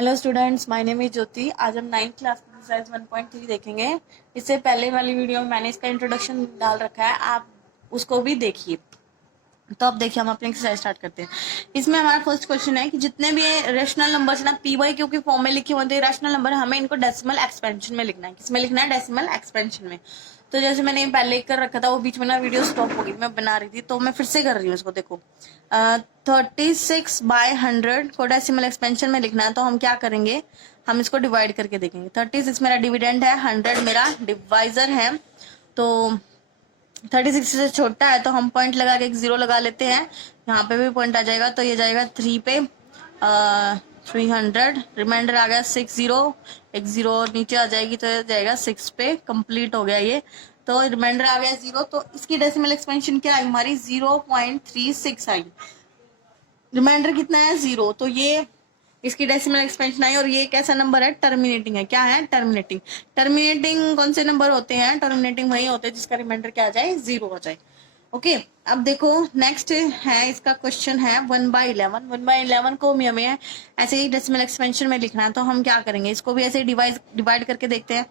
Hello students, my name is Jyoti. आज हम 9th class की एक्सरसाइज 1.3 देखेंगे। इससे पहले वाली वीडियो में मैंने इसका इंट्रोडक्शन डाल रखा है, आप उसको भी देखिए। तो अब देखिए, हम अपनी एक्सरसाइज स्टार्ट करते हैं। इसमें हमारा फर्स्ट क्वेश्चन है कि जितने भी रेशनल नंबर ना पी वाई क्यू की फॉर्म में लिखे होते हैं रेशनल नंबर, हमें इनको डेसिमल एक्सपेंशन में लिखना है। किसमें लिखना है? डेसिमल एक्सपेंशन में। तो जैसे मैंने पहले कर रखा था, वो बीच में ना वीडियो स्टॉप हो गई, मैं बना रही थी, तो मैं फिर से कर रही हूँ इसको। देखो, 36/100 को डेसिमल एक्सपेंशन में लिखना है, तो हम क्या करेंगे? हम इसको डिवाइड करके देखेंगे। 36 मेरा डिविडेंड है, 100 मेरा डिवाइजर है। तो 36 से छोटा है तो हम पॉइंट लगा के एक 0 लगा लेते हैं। यहाँ पे भी पॉइंट आ जाएगा, तो ये जाएगा 3 पे 300। रिमाइंडर आ गया 60, एक 0 और नीचे आ जाएगी, तो ये जाएगा 6 पे। कंप्लीट हो गया ये। तो रिमाइंडर आ गया 0, तो इसकी डेसिमल एक्सपेंशन क्या आई हमारी? 0.36 आई। रिमाइंडर कितना है? 0। तो ये इसकी डेसिमल एक्सपेंशन आई। और ये कैसा नंबर है? टर्मिनेटिंग है। क्या है? टर्मिनेटिंग। टर्मिनेटिंग कौन से नंबर होते हैं? टर्मिनेटिंग वही होते हैं जिसका रिमाइंडर क्या आ जाए? 0 हो जाए। ओके, अब देखो नेक्स्ट है, इसका क्वेश्चन है 1/11। 1/11 को हमें ऐसे ही डेसिमल एक्सपेंशन में लिखना है, तो हम क्या करेंगे? इसको भी ऐसे ही डिवाइड करके देखते हैं।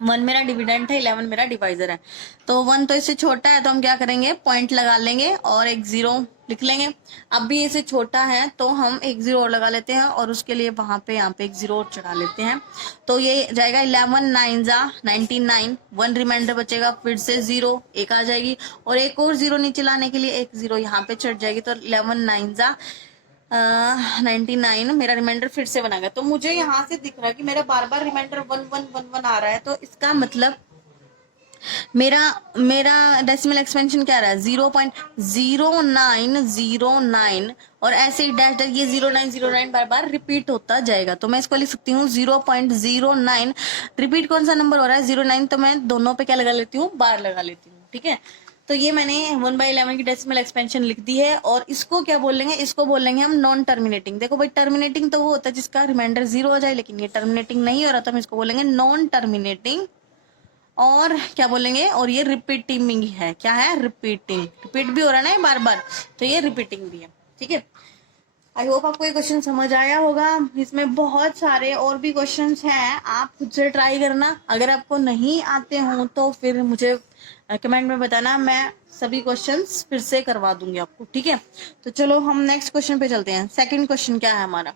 1 मेरा डिविडेंड है, 11 मेरा डिवाइजर है। तो 1 तो इससे छोटा है, तो हम क्या करेंगे? पॉइंट लगा लेंगे और एक 0 लिख लेंगे। अब भी इससे छोटा है, तो हम एक 0 और लगा लेते हैं, और उसके लिए वहां पे यहाँ पे एक 0 और चढ़ा लेते हैं। तो ये जाएगा 11 9 99। 1 रिमाइंडर बचेगा, फिर से 0 एक आ जाएगी, और एक और 0 नीचे लाने के लिए एक 0 यहाँ पे चढ़ जाएगी। तो 11 9 99 मेरा रिमाइंडर फिर से बना गया। तो मुझे यहाँ से दिख रहा है कि मेरा बार बार रिमाइंडर 1111 आ रहा है, तो इसका मतलब मेरा मेरा डेसिमल एक्सपेंशन क्या रहा है? 0.0909। और ऐसे ही डैश डैश ये 0909 बार बार रिपीट होता जाएगा। तो मैं इसको लिख सकती हूँ 0.09। रिपीट कौन सा नंबर हो रहा है? 09। तो मैं दोनों पे क्या लगा लेती हूँ? बार लगा लेती हूँ। ठीक है, तो ये मैंने 1/11 की डेसिमल एक्सपेंशन लिख दी है। और इसको क्या बोल लेंगे? इसको बोल लेंगे हम नॉन टर्मिनेटिंग। देखो भाई, टर्मिनेटिंग तो वो होता है जिसका रिमाइंडर 0 हो जाए, लेकिन ये टर्मिनेटिंग नहीं हो रहा, तो हम इसको बोलेंगे नॉन टर्मिनेटिंग। और क्या बोलेंगे? और ये रिपीटिंग है। क्या है? रिपीटिंग। रिपीट भी हो रहा है ना बार बार, तो ये रिपीटिंग भी है। ठीक है, आई होप आपको ये क्वेश्चन समझ आया होगा। इसमें बहुत सारे और भी क्वेश्चंस हैं, आप खुद से ट्राई करना। अगर आपको नहीं आते हो तो फिर मुझे कमेंट में बताना, मैं सभी क्वेश्चंस फिर से करवा दूंगी आपको। ठीक है, तो चलो हम नेक्स्ट क्वेश्चन पे चलते हैं। सेकंड क्वेश्चन क्या है हमारा?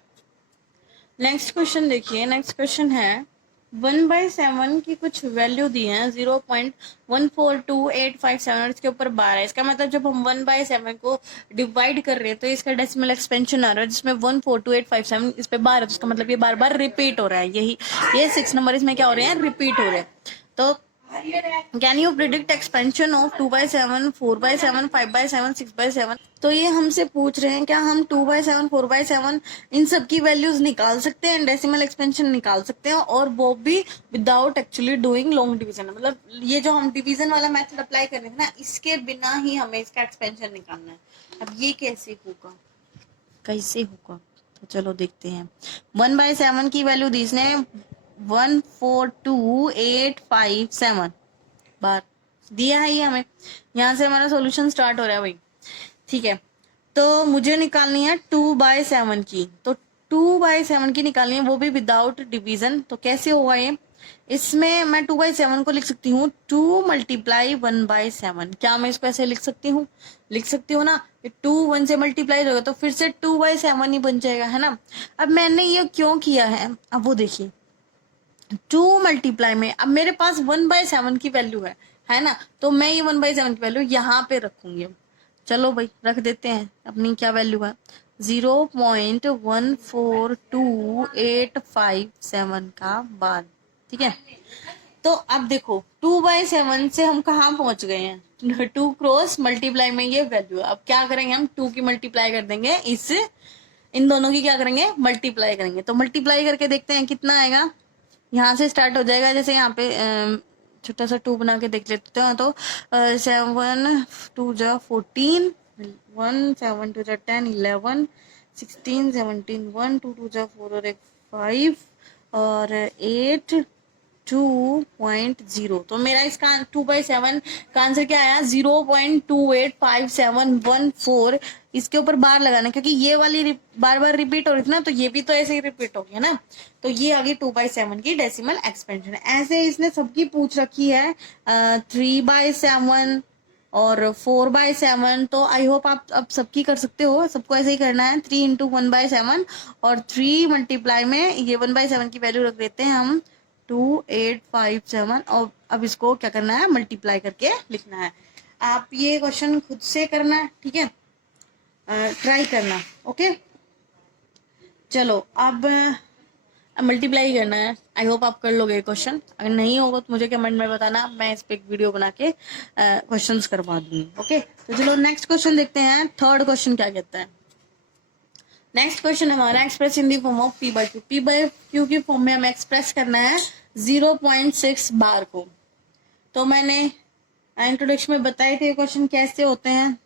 नेक्स्ट क्वेश्चन देखिए, नेक्स्ट क्वेश्चन है 1/7 की कुछ वैल्यू दी है 0.142857 और इसके ऊपर 12 है। इसका मतलब जब हम 1/7 को डिवाइड कर रहे हैं, तो इसका डेसिमल एक्सपेंशन आ रहा है जिसमें 1422857 इस पे 12 है। तो इसका मतलब ये बार बार रिपीट हो रहा है। यही ये 6 नंबर इसमें क्या हो रहे हैं? रिपीट हो रहे हैं। तो can you predict expansion of 2/7, 4/7, 5/7, 6/7? तो ये हमसे पूछ रहे हैं क्या हम 2/7, 4/7 इन सब की वैल्यूज निकाल सकते हैं, डेसिमल एक्सपेंशन निकाल सकते हैं, और वो भी without actually doing long division. मतलब ये जो हम डिवीजन वाला मेथड अप्लाई कर रहे हैं ना, इसके बिना ही हमें इसका एक्सपेंशन निकालना है। अब ये कैसे होगा? कैसे होगा? तो चलो देखते हैं। 1/7 की वैल्यू दी इसने 142,857 बार दिया है ये हमें। यहाँ से हमारा सॉल्यूशन स्टार्ट हो रहा है भाई। ठीक है, तो मुझे निकालनी है 2/7 की। तो 2/7 की निकालनी है, वो भी विदाउट डिवीजन। तो कैसे होगा ये? इसमें मैं 2/7 को लिख सकती हूँ 2 × 1/7। क्या मैं इसको ऐसे लिख सकती हूँ? लिख सकती हूँ ना। 2 1 से मल्टीप्लाई होगा तो फिर से 2/7 ही बन जाएगा, है ना। अब मैंने ये क्यों किया है, अब वो देखिए। 2 मल्टीप्लाई में अब मेरे पास 1/7 की वैल्यू है ना, तो मैं ये 1/7 की वैल्यू यहाँ पे रखूंगी। अब चलो भाई, रख देते हैं अपनी क्या वैल्यू है? 0.142857 का बार। ठीक है, तो अब देखो 2/7 से हम कहाँ पहुंच गए हैं? 2 क्रॉस मल्टीप्लाई में ये वैल्यू। अब क्या करेंगे? हम 2 की मल्टीप्लाई कर देंगे, इस इन दोनों की क्या करेंगे? मल्टीप्लाई करेंगे। तो मल्टीप्लाई करके देखते हैं कितना आएगा। यहाँ से स्टार्ट हो जाएगा। जैसे यहाँ पे छोटा सा 2 बना के देख लेते हैं। तो 7 2 × 14, 1 7 2 × 10, 11 16 17, 1 2 2 × 4 और 1 5 और 8 2.0। तो मेरा इसका 2/7 का आंसर क्या आया? 0.285714। इसके ऊपर बार लगाना, क्योंकि ये वाली बार बार रिपीट हो रही थी ना, तो ये भी तो ऐसे ही रिपीट हो गया ना। तो ये आ गई 2/7 की डेसिमल एक्सपेंशन। ऐसे इसने सबकी पूछ रखी है 3/7 और 4/7। तो आई होप आप अब सबकी कर सकते हो। सबको ऐसे ही करना है, 3 इंटू 1/7 और 3 मल्टीप्लाई में ये 1/7 की वैल्यू रख देते हैं हम 2857। और अब इसको क्या करना है? मल्टीप्लाई करके लिखना है। आप ये क्वेश्चन खुद से करना, ठीक है, ट्राई करना। ओके, चलो अब मल्टीप्लाई करना है। आई होप आप कर लोगे क्वेश्चन। अगर नहीं होगा तो मुझे कमेंट में बताना, मैं इस पे एक वीडियो बना के क्वेश्चंस करवा दूंगी। ओके, तो चलो नेक्स्ट क्वेश्चन देखते हैं। थर्ड क्वेश्चन क्या कहता है? नेक्स्ट क्वेश्चन हमारा express in the form of P/Q। P/Q की फॉर्म में हमें एक्सप्रेस करना है 0.6 बार को। तो मैंने इंट्रोडक्शन में बताए थे क्वेश्चन कैसे होते हैं,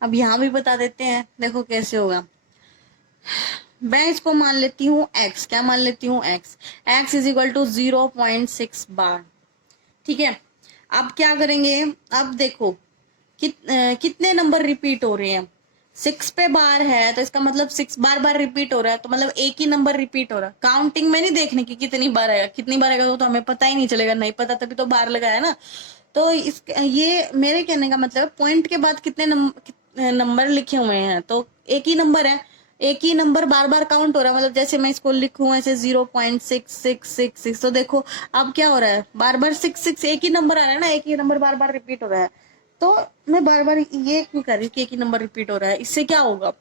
अब यहाँ भी बता देते हैं। देखो कैसे होगा। मैं इसको मान लेती हूँ x। क्या मान लेती हूँ? x इज इक्वल टू 0.6 बार। ठीक है, अब क्या करेंगे? अब देखो कितने नंबर रिपीट हो रहे हैं। 6 पे बार है तो इसका मतलब 6 बार बार रिपीट हो रहा है, तो मतलब एक ही नंबर रिपीट हो रहा है। काउंटिंग में नहीं देखने की कितनी बार आएगा, कितनी बार आएगा तो हमें पता ही नहीं चलेगा। नहीं पता तभी तो बार लगाया ना। तो ये मेरे कहने का मतलब पॉइंट के बाद कितने नंबर लिखे हुए हैं, तो एक ही नंबर है। एक ही नंबर बार बार काउंट हो रहा है, मतलब जैसे मैं इसको लिखूं ऐसे 0.6666। तो देखो अब क्या हो रहा है? बार बार 6 एक ही नंबर आ रहा है ना, एक ही नंबर बार बार रिपीट हो रहा है। तो मैं बार बार ये क्यों कर रही हूँ कि एक ही नंबर रिपीट हो रहा है? इससे क्या होगा?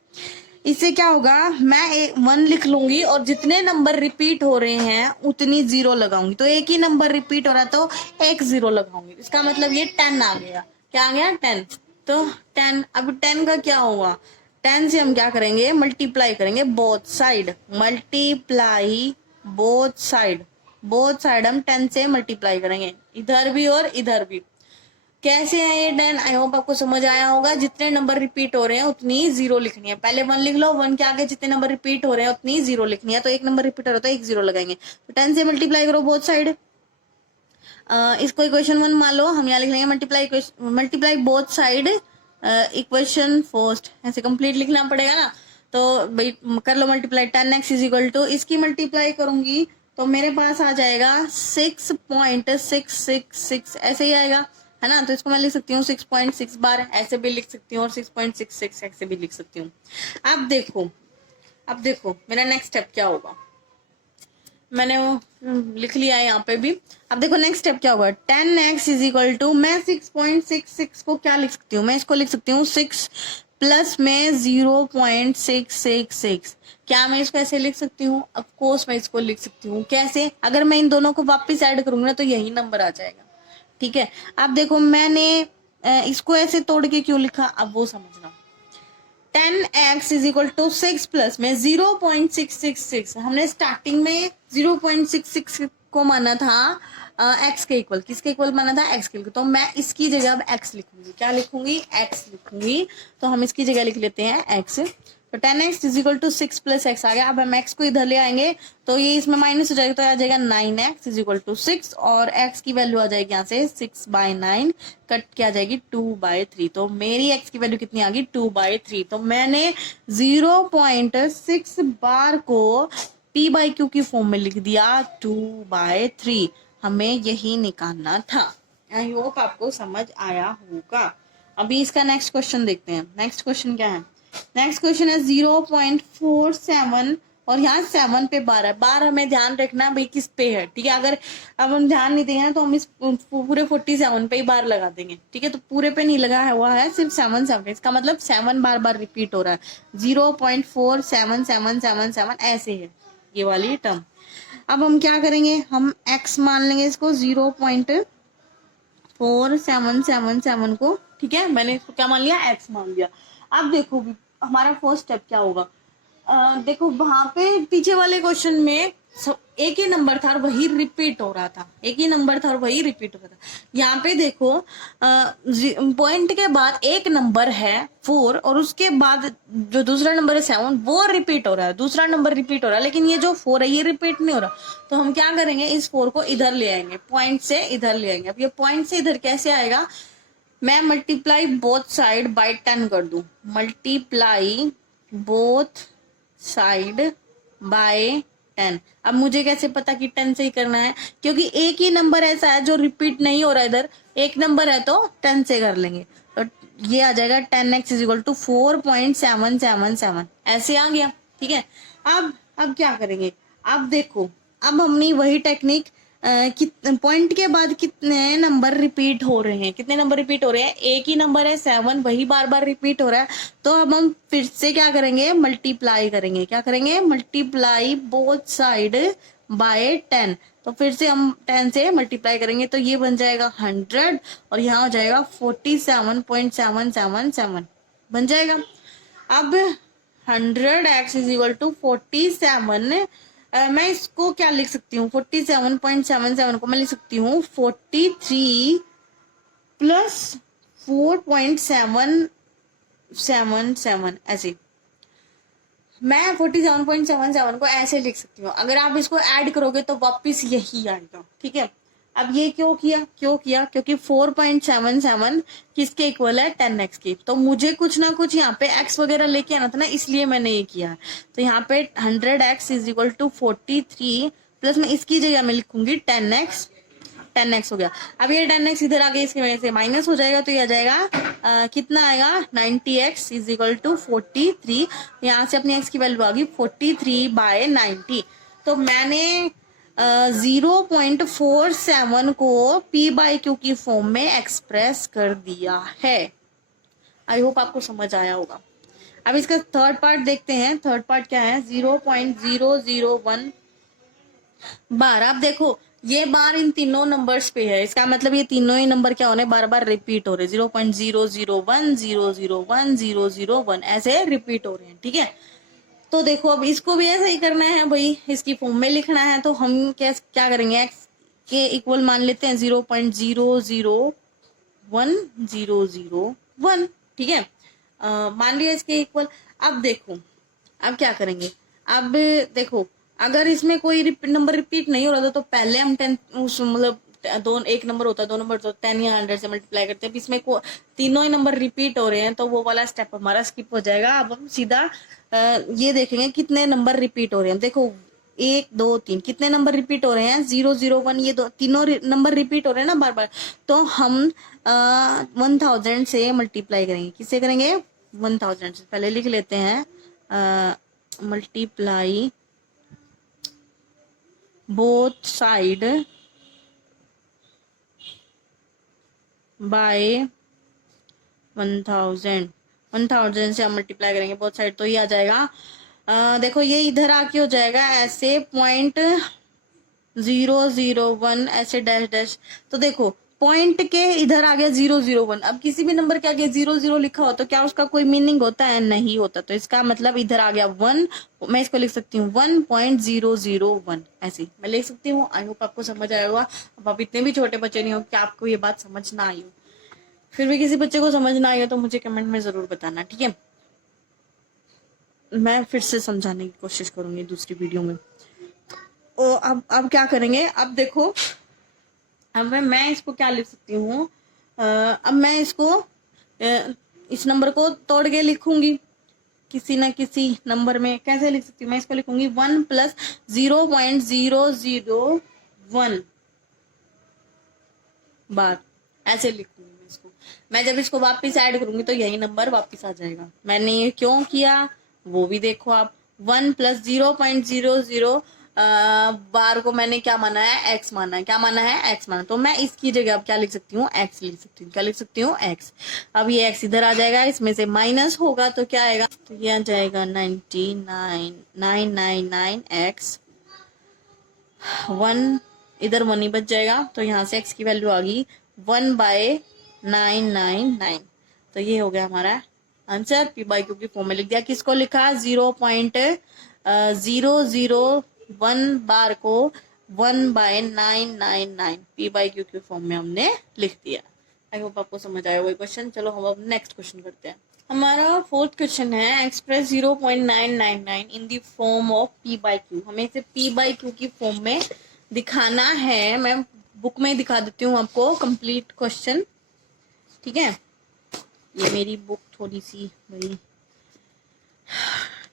इससे क्या होगा? मैं 1 लिख लूंगी और जितने नंबर रिपीट हो रहे हैं उतनी 0 लगाऊंगी। तो एक ही नंबर रिपीट हो रहा है तो एक 0 लगाऊंगी। इसका मतलब ये 10 आ गया। क्या आ गया? 10। तो 10, अब 10 का क्या होगा? 10 से हम क्या करेंगे? मल्टीप्लाई करेंगे both side. Multiply both side. Both side हम 10 से मल्टीप्लाई करेंगे, इधर भी और इधर भी। कैसे है ये 10? आई होप आपको समझ आया होगा। जितने नंबर रिपीट हो रहे हैं उतनी 0 लिखनी है। पहले 1 लिख लो, 1 के आगे जितने नंबर रिपीट हो रहे हैं उतनी 0 लिखनी है। तो एक नंबर रिपीट हो रहा है तो एक 0 लगाएंगे। तो 10 से मल्टीप्लाई करो बोथ साइड। इसको इक्वेशन 1 मान लो। हम यहाँ लिख लेंगे multiply both side equation first. ऐसे कंप्लीट लिखना पड़ेगा ना। तो भाई कर लो multiply. 10x is equal to, इसकी मल्टीप्लाई करूंगी तो मेरे पास आ जाएगा 6.666। ऐसे ही आएगा, है ना। तो इसको मैं लिख सकती हूँ 6.6 बार, ऐसे भी लिख सकती हूँ, और 6.66 ऐसे भी लिख सकती हूँ। अब देखो मेरा नेक्स्ट स्टेप क्या होगा। मैंने वो लिख लिया है यहाँ पे भी। अब देखो नेक्स्ट स्टेप क्या होगा। 10x इज इक्वल टू, मैं 6.66 को क्या लिख सकती हूँ? मैं इसको लिख सकती हूँ 6 प्लस में 0.666। क्या मैं इसको ऐसे लिख सकती हूँ? ऑफ कोर्स मैं इसको लिख सकती हूँ। कैसे? अगर मैं इन दोनों को वापस ऐड करूंगी ना तो यही नंबर आ जाएगा। ठीक है, अब देखो मैंने इसको ऐसे तोड़ के क्यों लिखा, अब वो समझना। 10x is equal to 6 plus में 0.666। हमने स्टार्टिंग में 0.66 को माना था x के इक्वल। किसके इक्वल माना था? x के इक्वल। तो मैं इसकी जगह अब x लिखूंगी। क्या लिखूंगी? x लिखूंगी। तो हम इसकी जगह लिख लेते हैं x। तो 10x is equal to 6 plus x आ गया। अब हम x को इधर ले आएंगे तो ये इसमें माइनस हो जाएगा, तो आ जाएगा 9x इज इक्वल टू 6, और x की वैल्यू आ जाएगी यहाँ से 6/9 कट क्या आ जाएगी 2/3। तो मेरी x की वैल्यू कितनी आ गई? 2/3। तो मैंने 0.6 बार को P/Q की फॉर्म में लिख दिया 2/3। हमें यही निकालना था। आई होप आपको समझ आया होगा। अभी इसका नेक्स्ट क्वेश्चन देखते हैं। नेक्स्ट क्वेश्चन क्या है? नेक्स्ट क्वेश्चन है 0.47 और यहाँ 7 पे बार है। बार हमें ध्यान रखना भाई किस पे है। ठीक है, अगर अब हम ध्यान नहीं देंगे ना तो हम इस पूरे 47 पे ही बार लगा देंगे। ठीक है, तो पूरे पे नहीं लगा है हुआ है, सिर्फ 7 इसका मतलब 7 बार बार रिपीट हो रहा है। 0.477777 ऐसे है ये वाली टर्म। अब हम क्या करेंगे? हम x मान लेंगे इसको 0.4777 को। ठीक है, मैंने इसको क्या मान लिया? x मान लिया। अब देखो हमारा फर्स्ट स्टेप क्या होगा। देखो वहां पे पीछे वाले क्वेश्चन में एक ही नंबर था और वही रिपीट हो रहा था, एक ही नंबर था और वही रिपीट हो रहा था। यहाँ पे देखो पॉइंट के बाद एक नंबर है 4 और उसके बाद जो दूसरा नंबर है 7 वो रिपीट हो रहा है, दूसरा नंबर रिपीट हो रहा है, लेकिन ये जो 4 है ये रिपीट नहीं हो रहा। तो हम क्या करेंगे, इस 4 को इधर ले आएंगे, पॉइंट से इधर ले आएंगे। अब ये पॉइंट से इधर कैसे आएगा, मैं मल्टीप्लाई बोथ साइड बाय 10 कर दूं, मल्टीप्लाई बोथ साइड बाय 10। अब मुझे कैसे पता कि 10 से ही करना है, क्योंकि एक ही नंबर ऐसा है जो रिपीट नहीं हो रहा, इधर एक नंबर है तो 10 से कर लेंगे। तो ये आ जाएगा 10x इज इक्वल टू 4.777, ऐसे आ गया। ठीक है, अब क्या करेंगे, अब देखो, अब हमने वही टेक्निक, पॉइंट के बाद कितने नंबर रिपीट हो रहे हैं, कितने नंबर रिपीट हो रहे हैं, एक ही नंबर है 7, वही बार बार रिपीट हो रहा है। तो अब हम फिर से क्या करेंगे, मल्टीप्लाई करेंगे, क्या करेंगे, मल्टीप्लाई बोथ साइड बाय 10। तो फिर से हम 10 से मल्टीप्लाई करेंगे तो ये बन जाएगा 100 और यहाँ हो जाएगा 47.777 बन जाएगा। अब 100x इज इक्वल टू 47, मैं इसको क्या लिख सकती हूँ, 47.77 को मैं लिख सकती हूँ 43 प्लस 4.777, ऐसे मैं 47.77 को ऐसे लिख सकती हूँ। अगर आप इसको ऐड करोगे तो वापस यही आएगा। ठीक है, अब ये क्यों किया, क्योंकि 4.77 किसके इक्वल है, 10x की। तो मुझे कुछ ना कुछ यहाँ पे x वगैरह लेके आना था ना, इसलिए मैंने ये किया। तो यहाँ पे 100x is equal to 43 plus मैं इसकी जगह में लिखूंगी 10x हो गया। अब ये 10x इधर आगे इसकी वजह से माइनस हो जाएगा, तो ये आ जाएगा कितना आएगा, 90x इज इक्वल टू 43। यहाँ से अपनी x की वैल्यू आ गई 43/90। तो मैंने 0.47 को p/q की फॉर्म में एक्सप्रेस कर दिया है। आई होप आपको समझ आया होगा। अब इसका थर्ड पार्ट देखते हैं। थर्ड पार्ट क्या है, 0.001 बार। अब देखो ये बार इन तीनों नंबर्स पे है, इसका मतलब ये तीनों ही नंबर क्या होने, बार बार रिपीट हो रहे, 0.001 001 001 ऐसे रिपीट हो रहे हैं। ठीक है, तो देखो अब इसको भी ऐसा ही करना है भाई, इसकी फॉर्म में लिखना है। तो हम क्या करेंगे, x के इक्वल मान लेते हैं 0.001 ठीक है, मान लिया इसके इक्वल। अब देखो अब क्या करेंगे, अब देखो अगर इसमें कोई नंबर रिपीट नहीं हो रहा था तो पहले हम 10 मतलब एक नंबर होता है, 2 नंबर तो 10 या 100 से मल्टीप्लाई करते हैं। इसमें तीनों ही नंबर रिपीट हो रहे हैं तो वो वाला स्टेप हमारा स्किप हो जाएगा। अब हम सीधा ये देखेंगे कितने नंबर रिपीट हो रहे हैं। देखो 1 2 3 कितने नंबर रिपीट हो रहे हैं, 0 0 1, ये तीनों नंबर रिपीट हो रहे हैं ना बार बार। तो हम 1000 से मल्टीप्लाई करेंगे, किससे करेंगे, 1000 से। पहले लिख लेते हैं मल्टीप्लाई बोथ साइड बाय 1000 से हम मल्टीप्लाई करेंगे बोथ साइड, तो ये आ जाएगा देखो ये इधर आके हो जाएगा ऐसे 0.001 ऐसे डैश डैश। तो देखो पॉइंट के इधर आ गया 001। अब किसी भी नंबर के आगे 00 लिखा हो तो क्या उसका कोई मीनिंग होता है, नहीं होता। तो इसका मतलब इधर आ गया 1, मैं इसको लिख सकती हूँ 1.001 ऐसे मैं लिख सकती हूँ। आई होप आपको समझ आया होगा। अब आप इतने भी छोटे बच्चे नहीं हो कि आपको ये बात समझ ना आई हो। फिर भी किसी बच्चे को समझ ना आई हो तो मुझे कमेंट में जरूर बताना, ठीक है। मैं फिर से समझाने की कोशिश करूंगी दूसरी वीडियो में। अब क्या करेंगे, अब देखो अब मैं इसको क्या लिख सकती हूँ, अब मैं इसको इस नंबर को तोड़ के लिखूंगी किसी ना किसी नंबर में। कैसे लिख सकती हूँ, मैं इसको लिखूंगी 1 प्लस 0.001 बार, ऐसे लिखूंगी मैं इसको। मैं जब इसको वापस ऐड करूंगी तो यही नंबर वापस आ जाएगा। मैंने ये क्यों किया वो भी देखो आप। 1 प्लस 0.00 बार को मैंने क्या माना है, x माना है। क्या माना है, x माना। तो मैं इसकी जगह अब क्या लिख सकती हूँ, x लिख सकती हूँ। क्या लिख सकती हूँ, x। अब ये x इधर आ जाएगा, इसमें से माइनस होगा तो क्या आएगा, तो ये आ जाएगा 99999x 1 इधर 1 ही बच जाएगा। तो यहाँ से x की वैल्यू आ गई 1/999। तो ये हो गया हमारा आंसर। p/q की फॉर्म में लिख दिया। किसको लिखा, 0.001 1 बार को 1/999 p/q के फॉर्म में हमने लिख दिया। आई होप आपको समझ आया वही क्वेश्चन। चलो हम अब नेक्स्ट क्वेश्चन करते हैं। हमारा फोर्थ क्वेश्चन है express 0.999 in the form of p/q। हमें इसे p/q की फॉर्म में दिखाना है। मैं बुक में दिखा देती हूँ आपको कंप्लीट क्वेश्चन, ठीक है। ये मेरी बुक थोड़ी सी बड़ी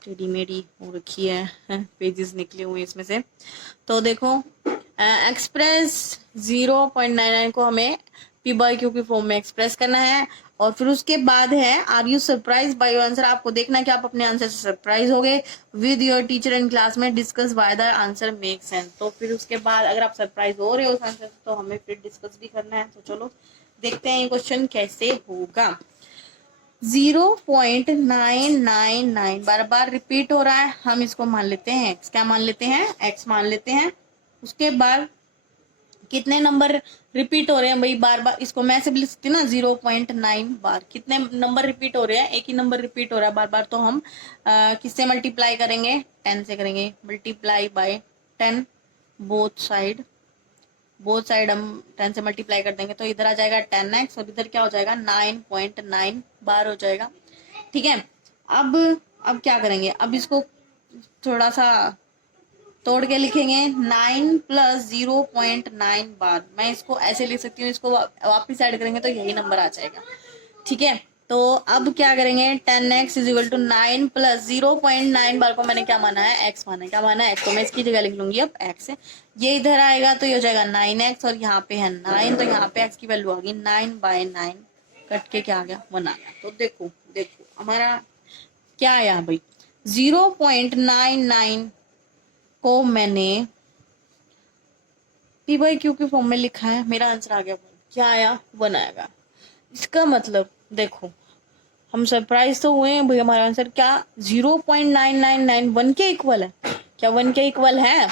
टेढ़ी मेढ़ी हो रखी है, पेजेस निकले हुए इसमें से। तो देखो एक्सप्रेस 0.99 को हमें p/q की फॉर्म में एक्सप्रेस करना है, और फिर उसके बाद है are you surprise by your answer. आपको देखना है कि आप अपने आंसर से सरप्राइज हो गए। With your teacher in class में discuss why the answer make sense. तो फिर उसके बाद अगर आप सरप्राइज हो रहे हो उस आंसर से तो हमें फिर डिस्कस भी करना है। तो चलो देखते हैं ये क्वेश्चन कैसे होगा। 0.999 बार बार रिपीट हो रहा है, हम इसको मान लेते हैं x। क्या मान लेते हैं? x मान लेते हैं। उसके बाद कितने नंबर रिपीट हो रहे हैं भाई बार बार, इसको मैं ऐसे भी लिख सकती हूँ ना 0.9 बार। कितने नंबर रिपीट हो रहे हैं? एक ही नंबर रिपीट हो रहा है बार बार, तो हम किससे मल्टीप्लाई करेंगे? 10 से करेंगे। मल्टीप्लाई बाय 10 बोथ साइड हम 10 से मल्टीप्लाई कर देंगे, तो इधर आ जाएगा 10x और इधर क्या हो जाएगा 9.9 बार हो जाएगा, ठीक है। अब क्या करेंगे? अब इसको थोड़ा सा तोड़ के लिखेंगे। 9 + 0.9 बार। मैं इसको ऐसे लिख सकती हूँ, इसको वापिस ऐड करेंगे तो यही नंबर आ जाएगा, ठीक है। तो अब क्या करेंगे? 10x = 9 + 0.9 बार को मैंने क्या माना है? x माना है। क्या माना है? x। तो मैं इसकी जगह लिख लूंगी अब x। ये इधर आएगा तो ये हो जाएगा 9x, और यहाँ पे है 9, तो यहाँ पे x की वैल्यू आ गई 9/9, कट के क्या आ गया? 1 आ गया। तो देखो हमारा क्या आया भाई? 0.99 को मैंने p/q के फॉर्म में लिखा है, मेरा आंसर आ गया। क्या आया? 1 आएगा। इसका मतलब देखो हम सरप्राइज तो हुए हैं भाई, हमारा आंसर क्या 0.999 1 के इक्वल है। क्या 1 के इक्वल है?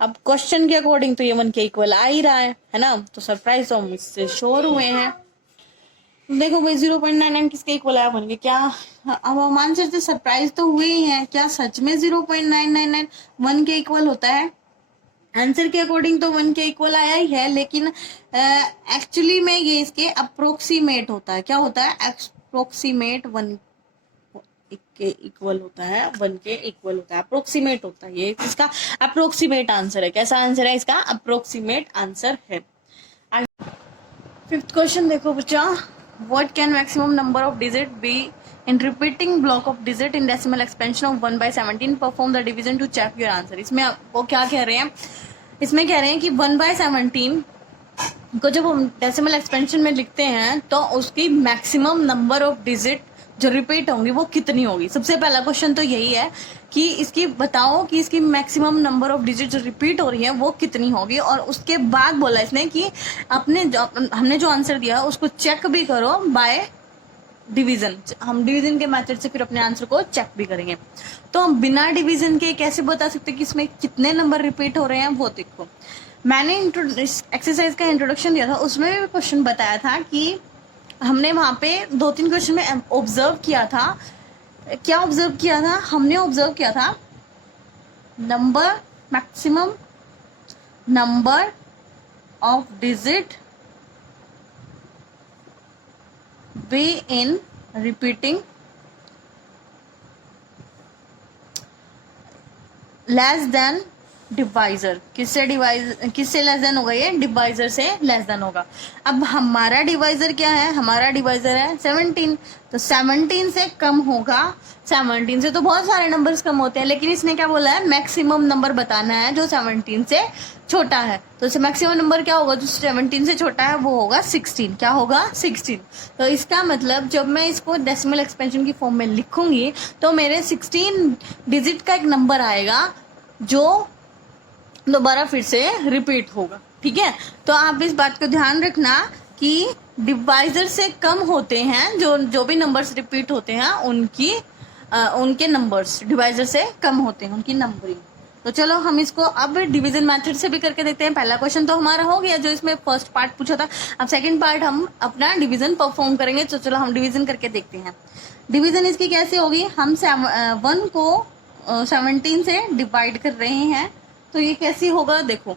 अब क्वेश्चन के अकॉर्डिंग तो ये 1 के इक्वल आ ही रहा है ना। तो सरप्राइज तो हम इससे श्योर हुए हैं। देखो भाई 0.99 किसके इक्वल आया? 1 के। क्या अब हम आंसर से सरप्राइज तो हुए ही हैं, क्या सच में 0.999 1 के इक्वल होता है? आंसर के अकॉर्डिंग तो 1 के इक्वल आया ही है, लेकिन एक्चुअली में ये इसके अप्रोक्सीमेट होता है। क्या होता है? अप्रोक्सीमेट 1 के इक्वल होता है। 1 के इक्वल होता है, अप्रोक्सीमेट होता है। ये इसका अप्रोक्सीमेट आंसर है। कैसा आंसर है इसका? अप्रोक्सीमेट आंसर है। फिफ्थ क्वेश्चन देखो बच्चा, what can maximum number of digit be in repeating block of digit in decimal expansion of 1/17 perform the division to check your answer. इसमें वो क्या कह रहे हैं? इसमें कह रहे हैं कि 1/17 को जब हम डेसिमल एक्सपेंशन में लिखते हैं तो उसकी मैक्सिमम नंबर ऑफ डिजिट जो रिपीट होंगी वो कितनी होगी। सबसे पहला क्वेश्चन तो यही है कि इसकी बताओ कि इसकी मैक्सिमम नंबर ऑफ डिजिट जो रिपीट हो रही है वो कितनी होगी। और उसके बाद बोला इसने कि हमने जो आंसर दिया उसको चेक भी करो बाय डिवीजन। हम डिवीजन के मेथड से फिर अपने आंसर को चेक भी करेंगे। तो हम बिना डिवीजन के कैसे बता सकते कि इसमें कितने नंबर रिपीट हो रहे हैं? वो देखो, मैंने एक्सरसाइज का इंट्रोडक्शन दिया था, उसमें भी क्वेश्चन बताया था कि हमने वहां पे 2-3 क्वेश्चन में ऑब्जर्व किया था। क्या ऑब्जर्व किया था? हमने ऑब्जर्व किया था maximum number of digit be in repeating less than divisor. किससे लेस देन होगा? ये डिवाइजर से लेस देन होगा। अब हमारा डिवाइजर क्या है? हमारा डिवाइजर है 17, तो 17 से कम होगा। 17 से तो बहुत सारे नंबर्स कम होते हैं, लेकिन इसने क्या बोला है? मैक्सिमम नंबर बताना है जो 17 से छोटा है। तो इसे मैक्सिमम नंबर क्या होगा जो 17 से छोटा है? वो होगा 16। क्या होगा? 16। तो इसका मतलब जब मैं इसको डेसिमल एक्सपेंशन की फॉर्म में लिखूंगी तो मेरे 16 डिजिट का एक नंबर आएगा जो दोबारा फिर से रिपीट होगा, ठीक है। तो आप इस बात को ध्यान रखना कि डिवाइजर से कम होते हैं जो भी नंबर्स रिपीट होते हैं उनके नंबर्स डिवाइजर से कम होते हैं, उनकी नंबरिंग। तो चलो हम इसको अब डिवीजन मेथड से भी करके देखते हैं। पहला क्वेश्चन तो हमारा हो गया जो इसमें फर्स्ट पार्ट पूछा था। अब सेकंड पार्ट हम अपना डिवीजन परफॉर्म करेंगे। तो चलो हम डिवीजन करके देखते हैं। डिवीजन इसकी कैसे होगी? हम 1 को 17 से डिवाइड कर रहे हैं, तो ये कैसी होगा देखो,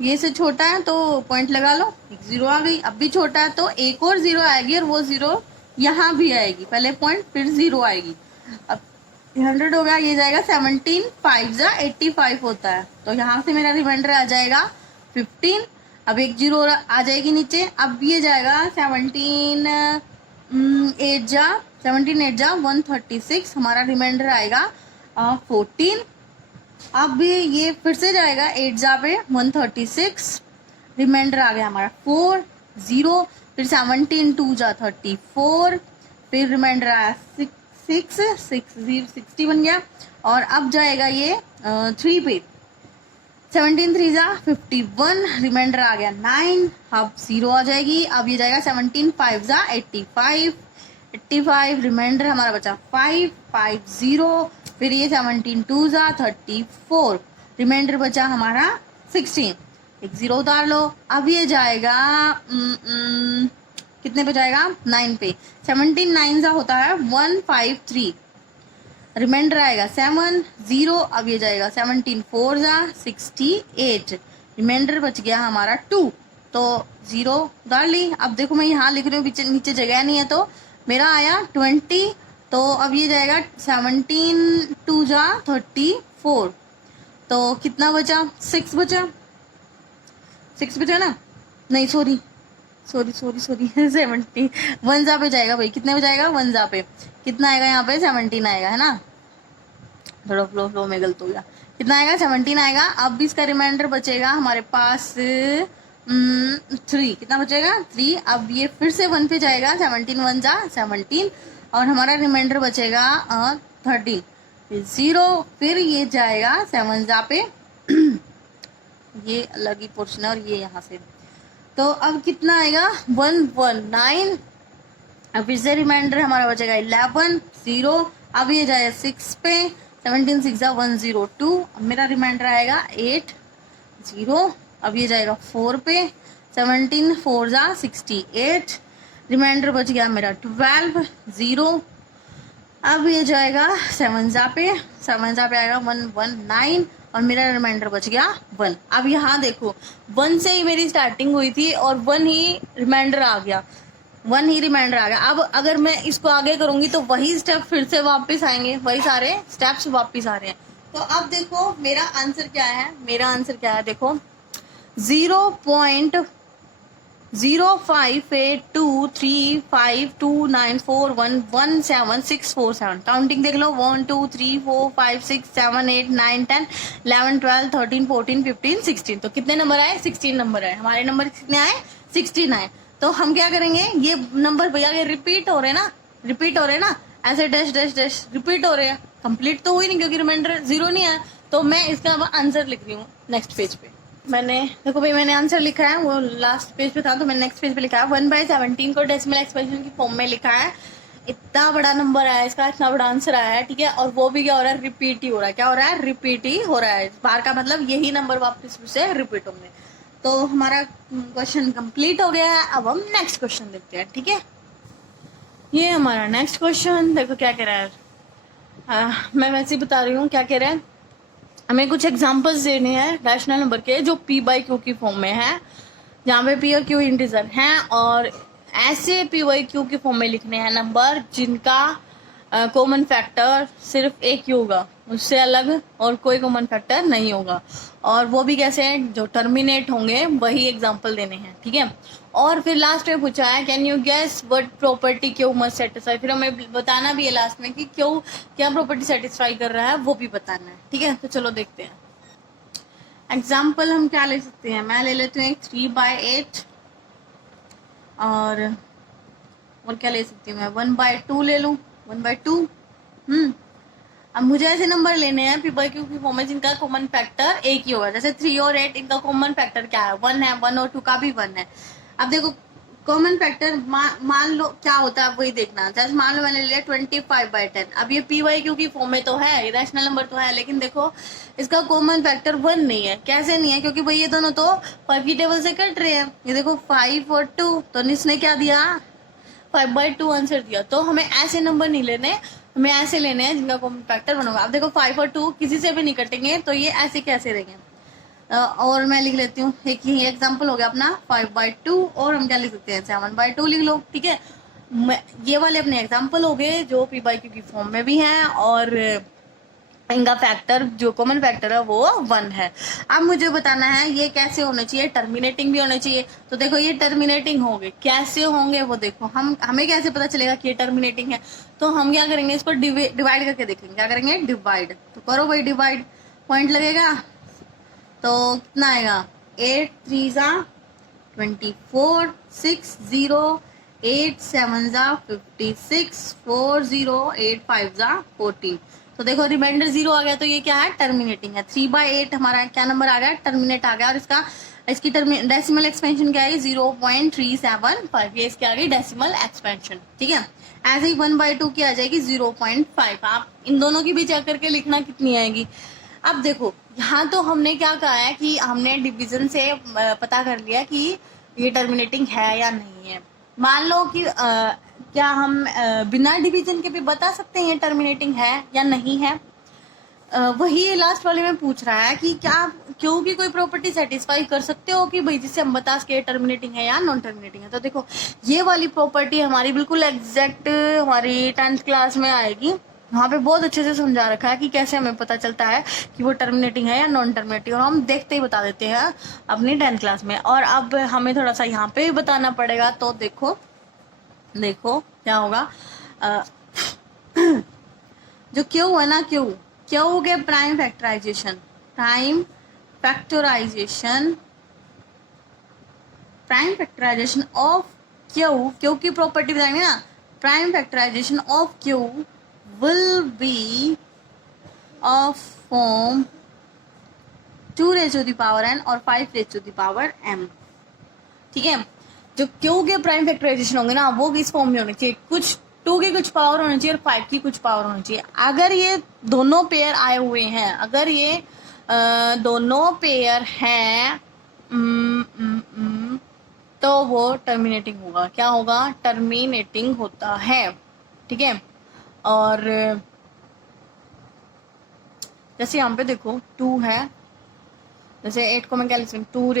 ये से छोटा है तो पॉइंट लगा लो, एक जीरो आ गई। अब भी छोटा है तो एक और जीरो आएगी और वो जीरो यहाँ भी आएगी, पहले पॉइंट फिर जीरो आएगी। अब 100 हो गया, ये जाएगा 17, 5 जा 85 होता है, तो यहाँ से मेरा रिमाइंडर आ जाएगा 15। अब एक जीरो आ जाएगी नीचे, अब ये जाएगा 17 8 जा 136, हमारा रिमाइंडर आएगा 14। अब ये फिर से जाएगा 8 जा पे 136, रिमाइंडर आ गया हमारा 4 0, फिर 17 2 जा 34, फिर रिमाइंडर आया 60 बन गया। और अब जाएगा ये 3 पे, 17 3 जा 51, रिमाइंडर आ गया 9, अब 0 आ जाएगी। अब ये जाएगा 17 5 जा 85, रिमाइंडर हमारा बचा 5 5 0, फिर ये 17 2 जा 34, रिमाइंडर बचा हमारा 16, एक जीरो उतार लो। अब ये जाएगा कितने पे जाएगा 9 पे, 17 9 जा होता है 153, रिमाइंडर आएगा 7 0, अब ये जाएगा 17 4 जा 68, रिमाइंडर बच गया हमारा 2, तो जीरो उतार ली। अब देखो मैं यहाँ लिख रही हूँ, नीचे जगह नहीं है तो मेरा आया 20, तो अब ये जाएगा 17 2 जा 34, तो कितना बचा 6 बचा, 6 बचा ना, नहीं सॉरी 70 1 जा पे जाएगा भाई, कितने पे जाएगा 1 जा पे, कितना आएगा यहाँ पे 17 आएगा, है ना, थोड़ा फ्लो में गलत हो गया, कितना आएगा 17 आएगा। अब भी इसका रिमाइंडर बचेगा हमारे पास 3, कितना बचेगा 3, अब ये फिर से 1 पे जाएगा, 17 1 जा 17, और हमारा रिमाइंडर बचेगा 13, फिर 0, फिर ये जाएगा 7 जा पे ये अलग ही पोर्शन है और ये यहाँ से, तो अब कितना आएगा 119, अब फिर से रिमाइंडर हमारा बचेगा 11 0, अब ये जाएगा 6 पे, 17 6 जा 102, अब मेरा रिमाइंडर आएगा 8 0, अब ये जाएगा 4 पे, 17 4 जा 68, रिमाइंडर बच गया मेरा 12 0, अब ये जाएगा 7 जा पे आएगा 119, और मेरा रिमाइंडर बच गया 1। अब यहाँ देखो 1 से ही मेरी स्टार्टिंग हुई थी और 1 ही रिमाइंडर आ गया, 1 ही रिमाइंडर आ गया। अब अगर मैं इसको आगे करूंगी तो वही स्टेप फिर से वापस आएंगे, वही सारे स्टेप्स वापस आ रहे हैं। तो अब देखो मेरा आंसर क्या है, मेरा आंसर क्या है देखो 0.058235294117647, काउंटिंग देख लो 1 2 3 4 5 6 7 8 9 10 11 12 13 14 15 16, तो कितने नंबर आए 16 नंबर आए, हमारे नंबर कितने आए 16 आए। तो हम क्या करेंगे, ये नंबर भैया के रिपीट हो रहे ना, ऐसे डैश डैश डैश रिपीट हो रहे हैं, कंप्लीट तो हुई नहीं क्योंकि रिमाइंडर 0 नहीं आया, तो मैं इसका आंसर लिख रही हूँ नेक्स्ट पेज पे। मैंने देखो भाई मैंने आंसर लिखा है, वो लास्ट पेज पे था तो मैंने नेक्स्ट पेज पे लिखा है 1/17 को डेसिमल एक्सप्रेशन की फॉर्म में लिखा है, इतना बड़ा नंबर आया इसका, इतना बड़ा आंसर आया है, ठीक है। और वो भी क्या हो रहा है, रिपीट ही हो रहा है, क्या हो रहा है, रिपीट ही हो रहा है, बार का मतलब यही नंबर वापस से रिपीट होंगे। तो हमारा क्वेश्चन कंप्लीट हो गया है, अब हम नेक्स्ट क्वेश्चन देखते हैं, ठीक है। ये हमारा नेक्स्ट क्वेश्चन देखो क्या कह रहा है, मैं वैसे ही बता रही हूँ क्या कह रहा है, हमें कुछ एग्जांपल्स देने हैं रैशनल नंबर के जो p/q की फॉर्म में है, जहाँ पे p और q इंटीजर हैं, और ऐसे p/q की फॉर्म में लिखने हैं नंबर जिनका कॉमन फैक्टर सिर्फ एक ही होगा, उससे अलग और कोई कॉमन फैक्टर नहीं होगा, और वो भी कैसे, जो टर्मिनेट होंगे वही एग्जांपल देने हैं, ठीक है। और फिर लास्ट में पूछा है can you guess what property Q must satisfy, फिर हमें बताना भी है लास्ट में कि क्यों क्या प्रॉपर्टी सेटिस्फाई कर रहा है वो भी बताना है, ठीक है। तो चलो देखते हैं एग्जाम्पल हम क्या ले सकते हैं, मैं ले लेती हूँ 3/8, और क्या ले सकती हूँ मैं 1/2 ले लूँ, 1/2। अब मुझे ऐसे नंबर लेने हैं p/q की फॉर्म में जिनका कॉमन फैक्टर एक ही होगा, जैसे 3 और 8 इनका कॉमन फैक्टर क्या है 1 है, 1 और 2 का भी 1 है। अब देखो कॉमन फैक्टर मान लो क्या होता है वही देखना, जैसे मान लो मैंने लिया 25/10, अब ये p/q की फॉर्म में तो है, रैशनल नंबर तो है, लेकिन देखो इसका कॉमन फैक्टर 1 नहीं है, कैसे नहीं है, क्योंकि भाई ये दोनों तो 5 की टेबल से कट रहे हैं, ये देखो 5 और 2, तो इसने क्या दिया 5/2 आंसर दिया। तो हमें ऐसे नंबर नहीं लेने हमें ऐसे लेने हैं जिनका कॉमन फैक्टर 1 होगा। अब देखो 5 और 2 किसी से भी नहीं कटेंगे, तो ये ऐसे कैसे रहेंगे। और मैं लिख लेती हूँ, एक ही एग्जाम्पल हो गया अपना 5/2, और हम क्या लिख सकते हैं 7/2 लिख लो, ठीक है। ये वाले अपने एग्जाम्पल हो गए जो p/q की फॉर्म में भी हैं, और इनका फैक्टर जो कॉमन फैक्टर है वो 1 है। अब मुझे बताना है ये कैसे होने चाहिए, टर्मिनेटिंग भी होने चाहिए। तो देखो ये टर्मिनेटिंग होंगे, कैसे होंगे वो देखो, हमें कैसे पता चलेगा कि ये टर्मिनेटिंग है। तो हम क्या करेंगे, इसको डिवाइड करके देखेंगे। क्या करेंगे, डिवाइड। तो करो भाई डिवाइड, पॉइंट लगेगा तो कितना आएगा, 8 3 24, 6 0, 8 7 56, 4 0, 8 5 14। तो देखो रिमाइंडर 0 आ गया, तो ये क्या है, टर्मिनेटिंग है। 3/8 हमारा क्या नंबर आ गया, टर्मिनेट आ गया। और इसकी डेसिमल एक्सपेंशन क्या है, 0.375। ये इसकी आ गई डेसिमल एक्सपेंशन, ठीक है। ऐसे ही 1/2 की आ जाएगी 0.5। आप इन दोनों की भी चेक करके लिखना कितनी आएगी। अब देखो यहाँ तो हमने क्या कहा है कि हमने डिवीजन से पता कर लिया कि ये टर्मिनेटिंग है या नहीं है। मान लो कि क्या हम बिना डिवीजन के भी बता सकते हैं ये टर्मिनेटिंग है या नहीं है। वही लास्ट वाले में पूछ रहा है कि क्या क्यों की कोई प्रॉपर्टी सेटिस्फाई कर सकते हो कि भाई जिससे हम बता सके टर्मिनेटिंग है या नॉन टर्मिनेटिंग है। तो देखो ये वाली प्रॉपर्टी हमारी बिल्कुल एग्जैक्ट हमारी 10th क्लास में आएगी। वहाँ पे बहुत अच्छे से समझा रखा है कि कैसे हमें पता चलता है कि वो टर्मिनेटिंग है या नॉन टर्मिनेटिंग, और हम देखते ही बता देते हैं अपनी 10th क्लास में। और अब हमें थोड़ा सा यहाँ पे भी बताना पड़ेगा। तो देखो क्या होगा, जो क्यू है ना, क्यू के प्राइम फैक्टराइजेशन ऑफ क्यू की प्रॉपर्टी बताएंगे ना। Prime factorization of Q will be of form 2 raised to the power n और 5 raised to the power m, ठीक है। जो क्यू के प्राइम फैक्टराइजेशन होंगे ना वो किस फॉर्म में होने चाहिए, कुछ 2 की कुछ पावर होनी चाहिए और 5 की कुछ पावर होनी चाहिए। अगर ये दोनों पेयर आए हुए हैं, अगर ये दोनों पेयर हैं तो वो टर्मिनेटिंग होगा। क्या होगा, टर्मिनेटिंग होता है, ठीक है। और जैसे यहाँ पे देखो 2 है, जैसे 8 को मैं क्या लिख सकती हूँ,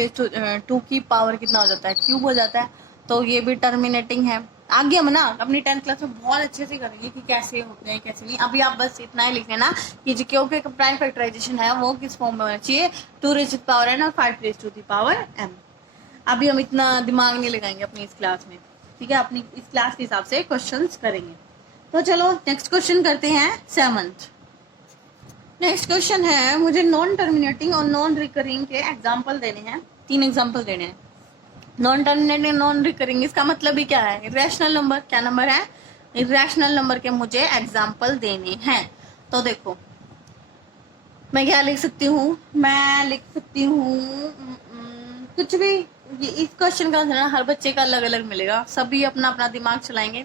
2 की पावर कितना हो जाता है, क्यूब हो जाता है। तो ये भी टर्मिनेटिंग है। आगे हम ना अपनी 10th क्लास में बहुत अच्छे से करेंगे कि कैसे होते हैं कैसे नहीं। अभी आप बस इतना ही लिख लेना कि जो क्यू के प्राइम फैक्टराइजेशन है वो किस फॉर्म में होना चाहिए, 2 raised to the power n और 5 raised to the power m। अभी हम इतना दिमाग नहीं लगाएंगे अपनी इस क्लास में, ठीक है। अपनी इस क्लास के हिसाब से क्वेश्चन करेंगे। तो चलो नेक्स्ट क्वेश्चन करते हैं 7th। नेक्स्ट क्वेश्चन है, मुझे नॉन टर्मिनेटिंग और नॉन रिकरिंग के एग्जाम्पल देने हैं। 3 एग्जाम्पल देने हैं। नॉन टर्मिनेटिंग नॉन रिकरिंग, इसका मतलब भी क्या है, इरेशनल नंबर। क्या नंबर है, इरेशनल नंबर के मुझे एग्जाम्पल देने हैं। तो देखो मैं क्या लिख सकती हूँ, मैं लिख सकती हूँ कुछ भी। इस क्वेश्चन का आंसर हर बच्चे का अलग अलग मिलेगा, सभी अपना अपना दिमाग चलाएंगे।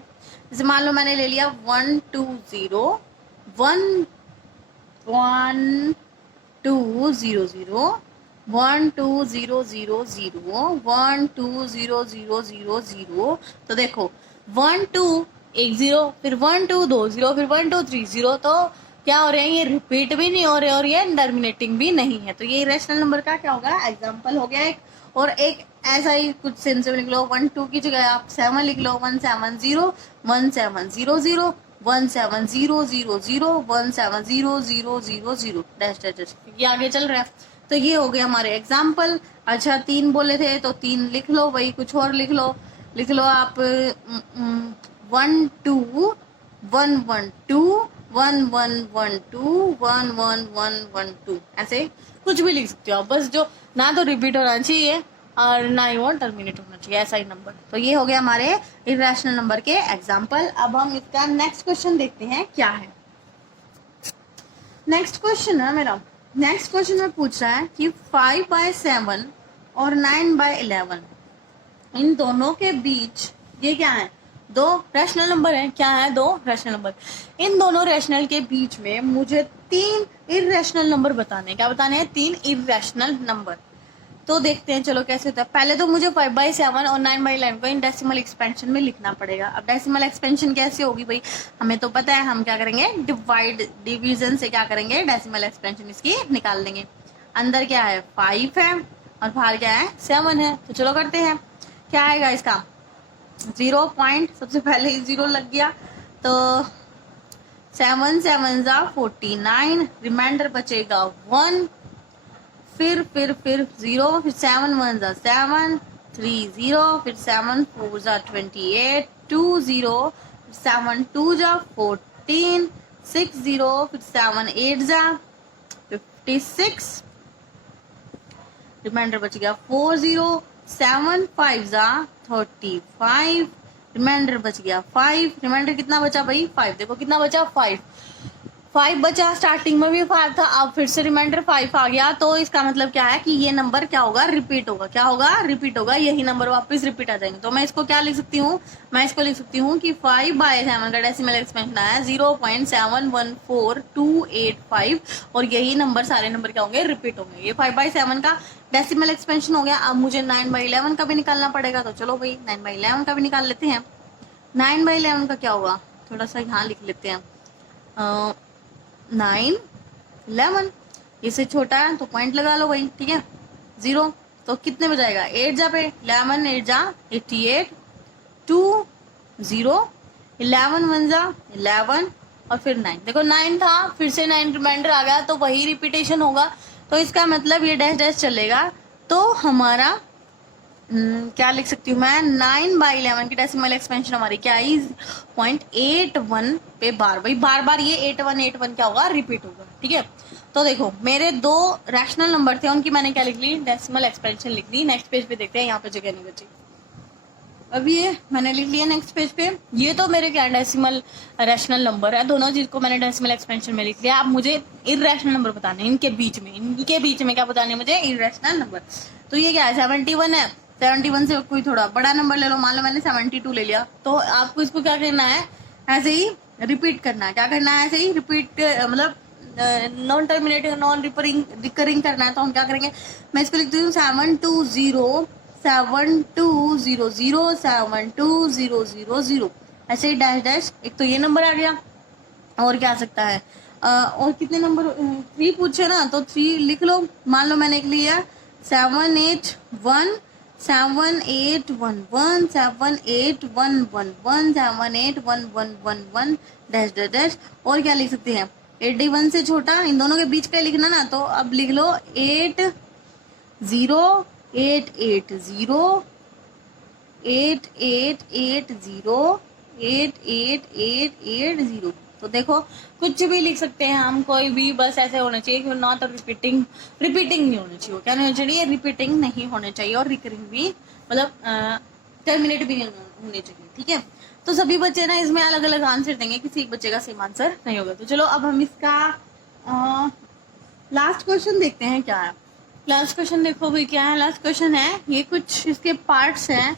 जैसे मान लो मैंने ले लिया 1 2 0 1 1 2 0 0 1 2 0 0 0 1 2 0 0 0 0। तो देखो 1 2 1 0, फिर 1 2 2 0, फिर 1 2 3 0। तो क्या हो रहे हैं, ये रिपीट भी नहीं हो रहे और ये टर्मिनेटिंग भी नहीं है। तो ये इरेशनल नंबर का क्या होगा, एग्जाम्पल हो गया एक। और एक ऐसा ही कुछ सेंस में लिख लो, 1 2 की जगह आप 7 लिख लो, 1 7 0 1 7 0 0 1 7 0 0 0 1 7 0 0 0 0 डैश डैश डैश, ये आगे चल रहा है। तो ये हो गए हमारे एग्जाम्पल। अच्छा 3 बोले थे तो 3 लिख लो, वही कुछ और लिख लो आप 1 2 1 1 2 1 1 1 2 1 1 1 1 2, ऐसे कुछ भी लिख सकते हो आप, बस जो ना तो रिपीट होना चाहिए और ना ही वो टर्मिनेट होना चाहिए, ऐसा ही नंबर। तो ये हो गया हमारे इरेशनल नंबर के एग्जाम्पल। अब हम इसका नेक्स्ट क्वेश्चन देखते हैं क्या है। नेक्स्ट क्वेश्चन है मेरा, नेक्स्ट क्वेश्चन में पूछ रहा है कि 5/7 और 9/11 इन दोनों के बीच ये क्या है, 2 रैशनल नंबर है। क्या है, 2 रैशनल नंबर। इन दोनों रैशनल के बीच में मुझे 3 इरेशनल नंबर बताने हैं। क्या बताने हैं, 3 इरेशनल नंबर। तो देखते हैं चलो कैसे होता है। पहले तो मुझे 5/7 और 9/11 को इन डेसिमल एक्सपेंशन में लिखना पड़ेगा। अब डेसिमल एक्सपेंशन कैसे होगी भाई, हमें तो पता है, हम क्या करेंगे, डिवीजन से क्या करेंगे, डेसिमल एक्सपेंशन इसकी निकाल लेंगे। अंदर क्या है 5 है और बाहर क्या है 7 है। तो चलो करते हैं, क्या आएगा इसका 0 पॉइंट, सबसे पहले ही 0 लग गया, तो 7 7 जा 49, रिमाइंडर बचेगा 1, फिर 0, फिर 7 1 जा 7, 3 0, फिर 7 4 जा 28, 2 0, 7 2 जा 14, 6 0, फिर 7 8 जा 56, रिमाइंडर बच गया 4 0, 7 5 जा 35, रिमाइंडर बच गया 5, रिमाइंडर कितना बचा भाई 5, देखो कितना बचा 5 बचा, स्टार्टिंग में भी 5 था, अब फिर से रिमाइंडर 5 आ गया, तो इसका मतलब क्या है कि ये नंबर क्या होगा, रिपीट होगा, क्या होगा, रिपीट होगा, यही नंबर वापस रिपीट आ जाएंगे। तो मैं इसको क्या लिख सकती हूँ, मैं इसको लिख सकती हूँ कि 5/7 का डेसिमल एक्सपेंशन आया 0.714285, और यही नंबर सारे नंबर क्या होंगे, रिपीट होंगे। ये 5/7 का डेसिमल एक्सपेंशन हो गया। अब मुझे 9/11 का भी निकालना पड़ेगा, तो चलो भाई 9/11 का भी निकाल लेते हैं। 9/11 का क्या होगा, थोड़ा सा यहाँ लिख लेते हैं, 9 11, इससे छोटा है तो पॉइंट लगा लो भाई, ठीक है, 0, तो कितने बजाएगा 8 जा पे 11 8 जा 88, 2 0, 11 1 जा 11, और फिर 9, देखो 9 था, फिर से 9 रिमाइंडर आ गया, तो वही रिपीटेशन होगा। तो इसका मतलब ये डैश डैश चलेगा, तो हमारा क्या लिख सकती हूँ मैं, 9/11 की डेसिमल एक्सपेंशन हमारी क्या है 0.81 पे बार, भाई बार बार ये 8181 क्या होगा, रिपीट होगा, ठीक है। तो देखो मेरे 2 रैशनल नंबर थे, उनकी मैंने क्या लिख ली, डेसिमल एक्सपेंशन लिख ली। नेक्स्ट पेज पे देखते हैं, यहाँ पे जगह नहीं बची। अब ये मैंने लिख लिया नेक्स्ट पेज पे, ये तो मेरे क्या डेसिमल रैशनल नंबर है, दोनों चीज को मैंने डेसिमल एक्सपेंशन में लिख लिया। अब मुझे इररेशनल नंबर बताने, इनके बीच में क्या बताने मुझे, इररेशनल नंबर। तो ये क्या है 71 है, 71 से कोई थोड़ा बड़ा नंबर ले लो, मान लो मैंने 72 ले लिया, तो आपको इसको क्या करना है, ऐसे ही रिपीट करना है। क्या करना है, ऐसे ही रिपीट, मतलब नॉन टर्मिनेटिंग नॉन रिकरिंग करना है। तो हम क्या करेंगे, मैं इसको लिखती हूँ 720 7200 72000, ऐसे ही डैश डैश। एक तो ये नंबर आ गया, और क्या आ सकता है, और कितने नंबर, 3 पूछे ना, तो 3 लिख लो। मान लो मैंने लिख लिया 781 78111 78111 78111 डैश डैश डैश, और क्या लिख सकते हैं 81 से छोटा, इन दोनों के बीच का लिखना ना, तो अब लिख लो 80 880 8880 8880। तो देखो कुछ भी लिख सकते हैं हम, कोई भी, बस ऐसे होना चाहिए कि ना तो रिपीटिंग नहीं होना चाहिए, क्या नहीं होना चाहिए, रिपीटिंग नहीं होना चाहिए, और रिकरिंग भी, मतलब टर्मिनेट भी नहीं होने चाहिए, ठीक है। तो सभी बच्चे ना इसमें अलग अलग आंसर देंगे, किसी एक बच्चे का सेम आंसर नहीं होगा। तो चलो अब हम इसका लास्ट क्वेश्चन देखते हैं क्या है। लास्ट क्वेश्चन देखो भाई क्या है, लास्ट क्वेश्चन है, ये कुछ इसके पार्ट्स हैं,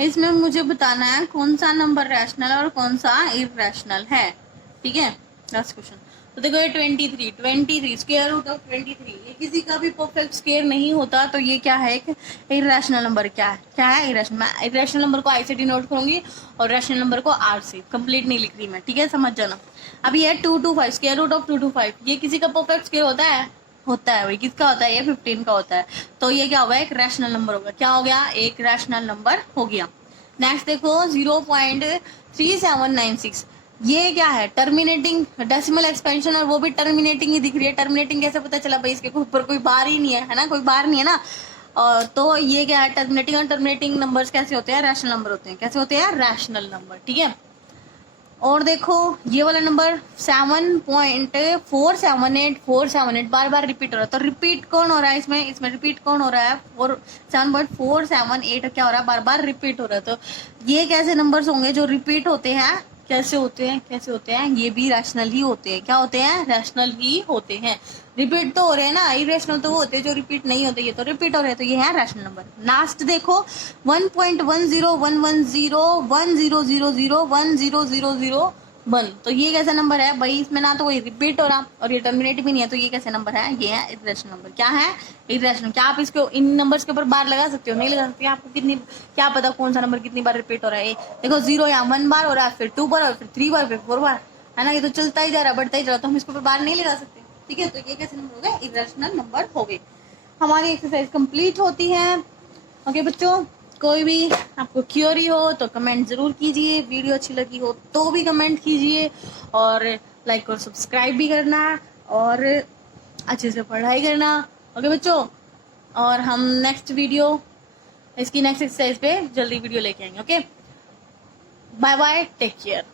इसमें मुझे बताना है कौन सा नंबर रैशनल और कौन सा इररेशनल है, ठीक है। लास्ट क्वेश्चन, तो देखो ये 23 स्क्वायर रूट ऑफ 23, ये किसी का भी परफेक्ट स्क्वायर नहीं होता, तो ये क्या है, एक इररेशनल नंबर। क्या है इररेशनल, मैं इररेशनल नंबर को आई से डिनोट करूंगी और रैशनल नंबर को आर से, कंप्लीट नहीं लिख रही मैं, ठीक है, समझ जाना। अब ये 225 स्क्वायर रूट ऑफ 225, ये किसी का परफेक्ट स्क्वायर होता है भाई, किसका होता है, ये 15 का होता है, तो ये क्या होगा, एक रैशनल नंबर होगा। क्या हो गया, एक रैशनल नंबर हो गया। नेक्स्ट देखो 0.3796, ये क्या है, टर्मिनेटिंग डेसिमल एक्सपेंशन, और वो भी टर्मिनेटिंग ही दिख रही है। टर्मिनेटिंग कैसे पता चला भाई, इसके ऊपर कोई बार ही नहीं है ना, कोई बार नहीं है ना, और तो ये क्या है, टर्मिनेटिंग, और टर्मिनेटिंग नंबर्स कैसे होते हैं, रैशनल नंबर होते हैं। कैसे होते हैं, रैशनल नंबर, ठीक है। और देखो ये वाला नंबर 7.478478 बार बार रिपीट हो रहा है, तो रिपीट कौन हो रहा है, इसमें रिपीट कौन हो रहा है, 7.478 क्या हो रहा है, बार बार रिपीट हो रहा है। तो ये कैसे नंबर्स होंगे जो रिपीट होते हैं, कैसे होते हैं, ये भी रैशनल ही होते हैं। क्या होते हैं, रैशनल ही होते हैं। रिपीट तो हो रहे हैं ना, इरेशनल तो वो होते हैं जो रिपीट नहीं होते, ये तो रिपीट हो रहे हैं, तो ये है रैशनल नंबर। लास्ट देखो 1.10110100001000 1। तो ये कैसा नंबर है भाई, इसमें ना तो कोई रिपीट हो रहा और ये टर्मिनेट भी नहीं है, तो ये कैसे नंबर है, ये है इरेशनल नंबर। क्या है, इरेशनल। क्या आप इसको इन नंबर्स के ऊपर बार लगा सकते हो, नहीं लगा सकते। आपको कितनी, क्या पता कौन सा नंबर कितनी बार रिपीट हो रहा है। देखो 0 यहाँ 1 बार हो रहा है, फिर 2 बार और फिर 3 बार, फिर 4 बार, है ना। ये तो चलता ही जा रहा है, बढ़ता ही जा रहा है, तो हम इसके ऊपर बार नहीं लगा सकते। ठीक है, तो ये कैसे नंबर हो गए, इरेशनल नंबर हो गए। हमारी एक्सरसाइज कंप्लीट होती है। ओके बच्चों, कोई भी आपको क्यूरी हो तो कमेंट जरूर कीजिए, वीडियो अच्छी लगी हो तो भी कमेंट कीजिए, और लाइक और सब्सक्राइब भी करना, और अच्छे से पढ़ाई करना। ओके बच्चों, और हम नेक्स्ट वीडियो, इसकी नेक्स्ट एक्सरसाइज पे जल्दी वीडियो लेके आएंगे। Okay, bye bye, take care.